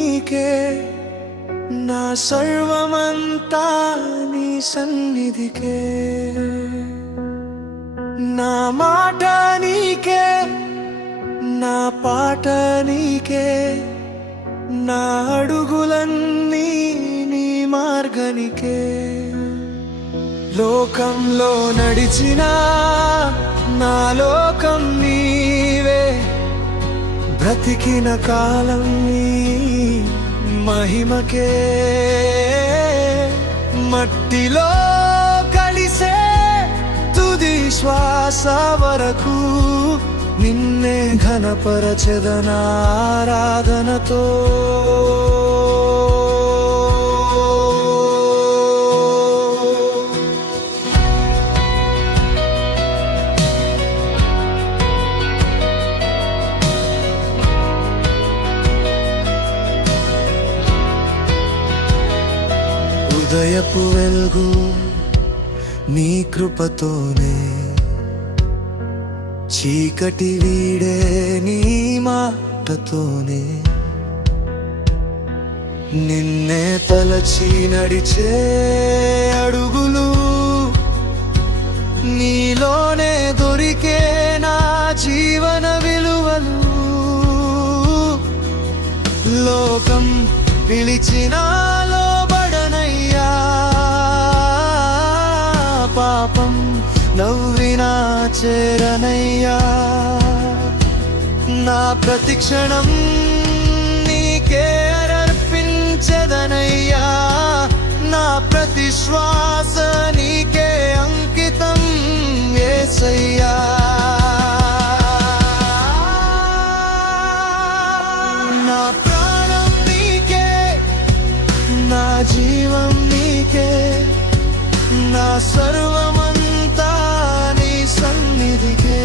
నీకే. నా సర్వమంతా నీ సన్నిధికే. నా మాట నీకే నా పాట నీకే. నా అడుగులన్నీ నీ మార్గనికే. లోకంలో నడిచిన నా లోకం నీవే. బ్రతికిన కాలం నీ మహిమకే మట్టిలో కలిసే తుది శ్వాస వరకు నిన్నే ఘనపరచదనారాధనతో. ఉదయపు వెలుగు నీ కృపతోనే. చీకటి వీడే నీ మాటతోనే. నిన్నే తలచి నడిచే అడుగులు నీలోనే దొరికే నా జీవన విలువలు. లోకం పిలిచినా చేరనయ్యా నా ప్రతిక్షణం నీకే అర్పించదనయ్యా. నా ప్రతి శ్వాస నీకే అంకితం ఏసయ్యా. నా ప్రాణం నీకే నా జీవం నీకే నా సర్వమంతా సన్నిధికే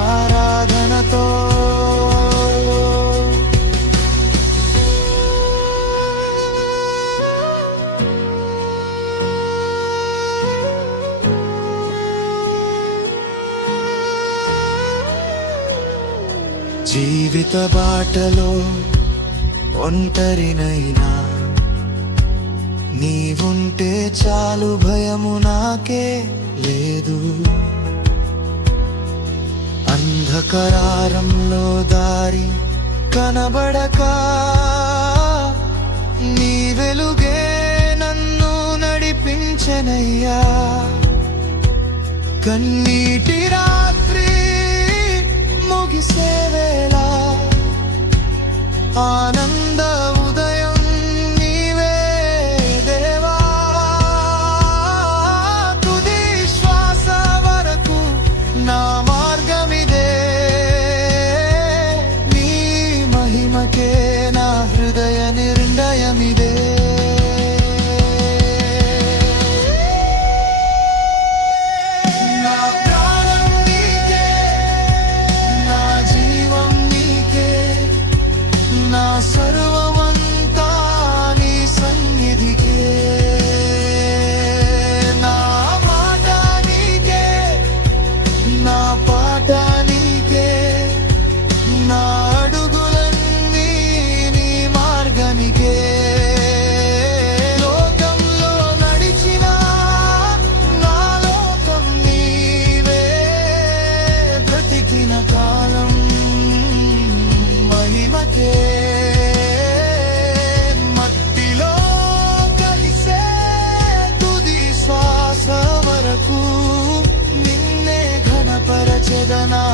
ఘనపరచెదనారాధనతో జీవిత బాటలో ఒంటరినైనా నీవుంటే చాలు భయము నాకే లేదు. అంధకారంలో దారి కనబడక నీ వెలుగే నన్ను నడిపించనయ్యా. కన్నీటి రాత్రి ముగిసే మట్టిలో కలిసే తుది శ్వాస వరకు నిన్నే ఘనపరచదనా